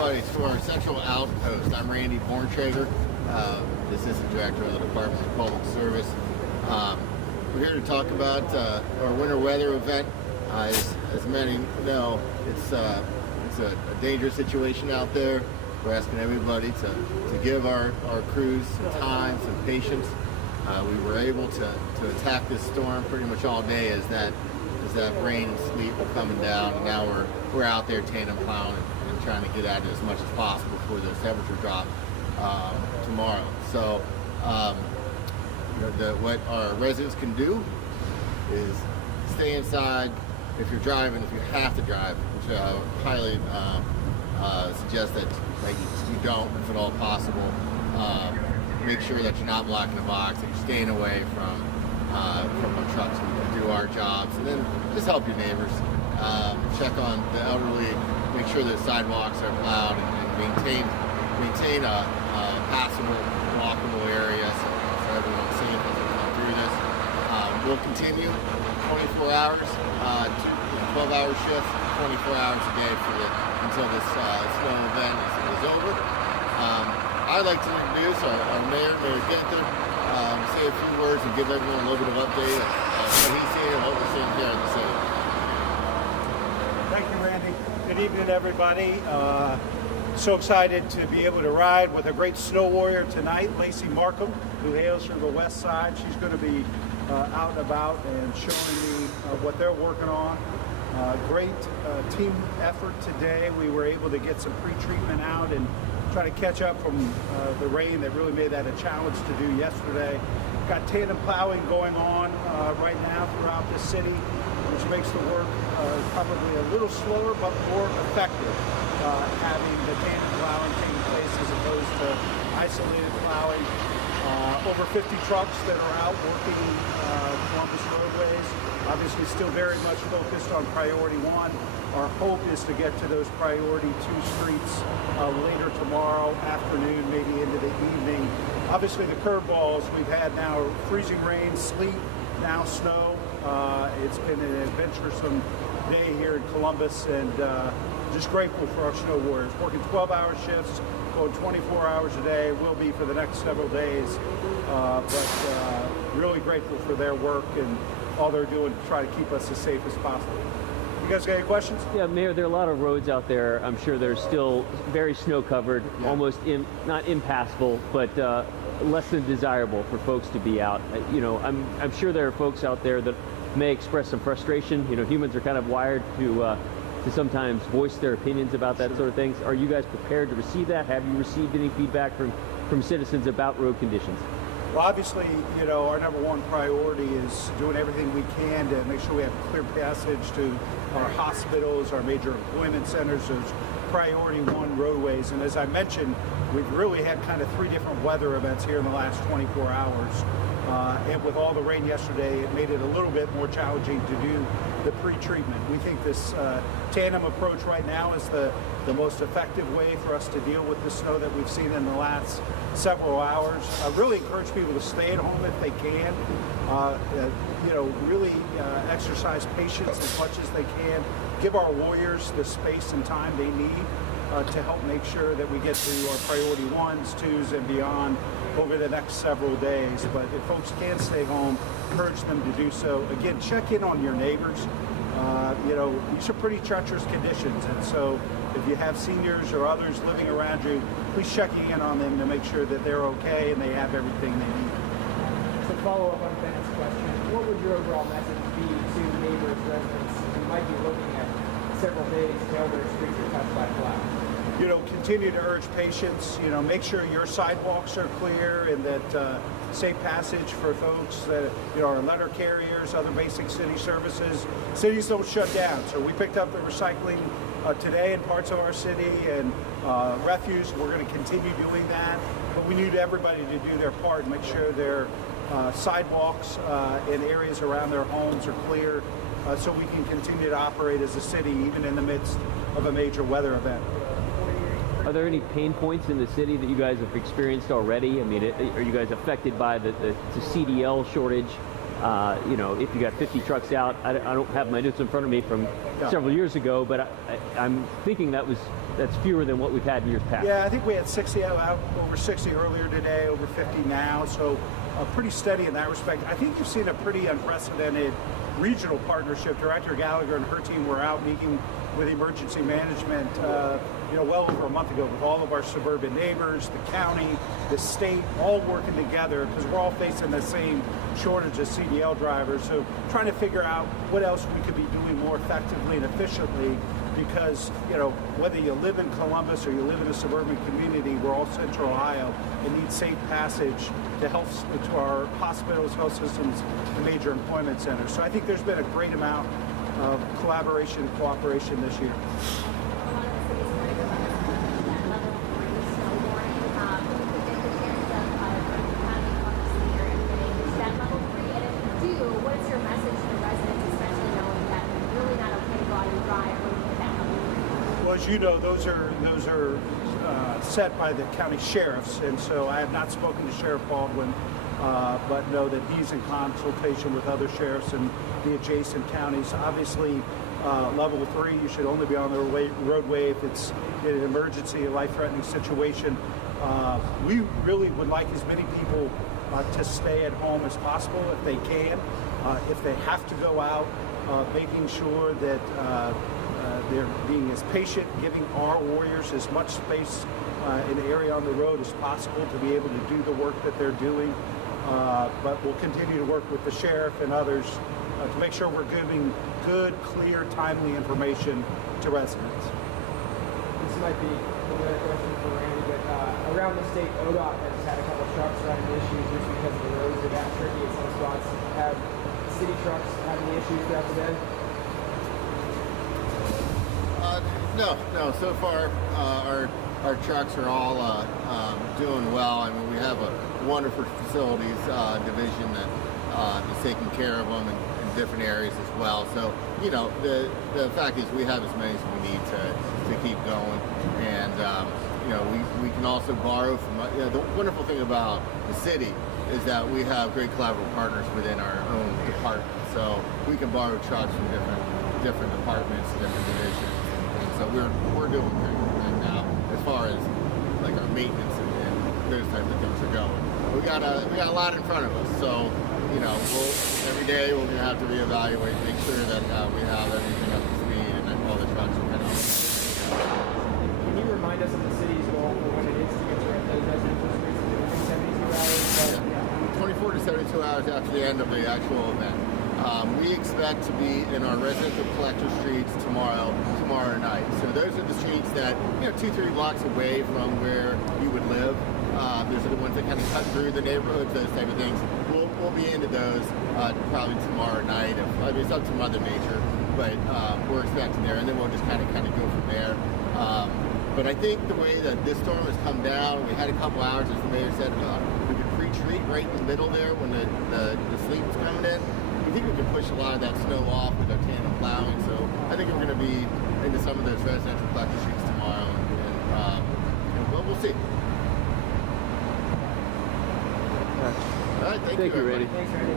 everybody to our Central Outpost. I'm Randy Borntrager, Assistant Director of the Department of Public Service. We're here to talk about our winter weather event. As many know, it's a dangerous situation out there. We're asking everybody to give our crews some time, some patience. We were able to attack this storm pretty much all day as that rain and sleet were coming down, and now we're out there tandem plowing and trying to get at it as much as possible before those temperature drop tomorrow. So what our residents can do is stay inside. If you're driving, if you have to drive, which I would highly suggest that you don't, if at all possible. Make sure that you're not blocking the box, that you're staying away from our trucks. We can do our jobs, and then just help your neighbors. Check on the elderly, make sure the sidewalks are plowed, and maintain a passable, walkable area so everyone's safe as we come through this. We'll continue 24 hours, 12-hour shifts, 24 hours a day until this snow event is over. I'd like to introduce our Mayor Ginther, say a few words and give everyone a little bit of update on what he's seeing and what we're seeing here in the city. Thank you, Randy. Good evening, everybody. So excited to be able to ride with a great snow warrior tonight, Lacey Markham, who hails from the west side. She's going to be out and about and showing me what they're working on. Great team effort today. We were able to get some pre-treatment out and try to catch up from the rain that really made that a challenge to do yesterday. Got tandem plowing going on right now throughout the city, which makes the work probably a little slower but more effective, having the tandem plowing taking place as opposed to isolated plowing. Over 50 trucks that are out working Columbus roadways. Obviously still very much focused on priority one. Our hope is to get to those priority two streets later tomorrow afternoon, maybe into the evening. Obviously the curveballs we've had now are freezing rain, sleet, now snow. It's been an adventuresome day here in Columbus, and just grateful for our snow warriors. Working 12-hour shifts, going 24 hours a day, will be for the next several days. But really grateful for their work and all they're doing to try to keep us as safe as possible. You guys got any questions? Yeah, Mayor, there are a lot of roads out there. I'm sure they're still very snow covered, almost not impassable, but less than desirable for folks to be out. I'm sure there are folks out there that may express some frustration. Humans are kind of wired to sometimes voice their opinions about that sort of things. Are you guys prepared to receive that? Have you received any feedback from citizens about road conditions? Well, obviously, our number one priority is doing everything we can to make sure we have clear passage to our hospitals, our major employment centers, those priority one roadways. And as I mentioned, we've really had kind of three different weather events here in the last 24 hours. And with all the rain yesterday, it made it a little bit more challenging to do the pre-treatment. We think this tandem approach right now is the most effective way for us to deal with the snow that we've seen in the last several hours. I really encourage people to stay at home if they can. Really exercise patience as much as they can. Give our warriors the space and time they need to help make sure that we get to our priority ones, twos, and beyond over the next several days. But if folks can stay home, encourage them to do so. Again, check in on your neighbors. These are pretty treacherous conditions, and so if you have seniors or others living around you, please checking in on them to make sure that they're okay and they have everything they need. To follow up on Ben's question, what would your overall message be to neighbors, residents who might be looking at several days till their streets are touched by plow? Continue to urge patience. Make sure your sidewalks are clear and that safe passage for folks that are letter carriers, other basic city services. Cities don't shut down, so we picked up the recycling today in parts of our city, and refuse. We're going to continue doing that, but we need everybody to do their part and make sure their sidewalks and areas around their homes are clear, so we can continue to operate as a city even in the midst of a major weather event. Are there any pain points in the city that you guys have experienced already? I mean, are you guys affected by the CDL shortage? You know, if you got 50 trucks out, I don't have my notes in front of me from several years ago, but I'm thinking that's fewer than what we've had in years past. Yeah, I think we had 60 out, over 60 earlier today, over 50 now, so pretty steady in that respect. I think you've seen a pretty unprecedented regional partnership. Director Gallagher and her team were out meeting with emergency management, well over a month ago with all of our suburban neighbors, the county, the state, all working together because we're all facing the same shortage of CDL drivers. So trying to figure out what else we could be doing more effectively and efficiently because, whether you live in Columbus or you live in a suburban community, we're all central Ohio and need safe passage to our hospitals, health systems, and major employment centers. So I think there's been a great amount of collaboration and cooperation this year. What's your message to residents, especially knowing that it's really not okay to go out and drive when you hit that level? Well, as you know, those are set by the county sheriffs, and so I have not spoken to Sheriff Baldwin, but know that he's in consultation with other sheriffs in the adjacent counties. Obviously, level 3, you should only be on the roadway if it's in an emergency, a life-threatening situation. We really would like as many people to stay at home as possible if they can. If they have to go out, making sure that they're being as patient, giving our warriors as much space in the area on the road as possible to be able to do the work that they're doing. But we'll continue to work with the sheriff and others to make sure we're giving good, clear, timely information to residents. This might be another question for Randy, but around the state, ODOT has had a couple of trucks running issues just because the roads are that tricky at some spots. Have city trucks had any issues throughout the day? No. So far, our trucks are all doing well. I mean, we have a wonderful facilities division that is taking care of them in different areas as well. So, the fact is we have as many as we need to keep going. And, we can also borrow from, the wonderful thing about the city is that we have great collaborative partners within our own department. So we can borrow trucks from different departments, different divisions. And so we're doing great right now as far as like our maintenance and those types of things are going. We got a lot in front of us. So, every day we're gonna have to reevaluate, make sure that we have everything up to speed and that all the trucks are kind of. Can you remind us of the city's goal for when it is to get to those residential streets? Is it 72 hours? 24 to 72 hours after the end of the actual event. We expect to be in our residential collector streets tomorrow night. So those are the streets that 2-3 blocks away from where you would live. Those are the ones that kind of cut through the neighborhoods, those type of things. We'll be into those probably tomorrow night. It's up to Mother Nature, but we're expecting there, and then we'll just kind of go from there. But I think the way that this storm has come down, we had a couple hours, as the mayor said, we could pre-treat right in the middle there when the sleet was coming in. We think we can push a lot of that snow off with our tandem plowing. So I think we're going to be into some of those residential collector streets tomorrow, and we'll see. All right, thank you, Randy. Thanks, Randy.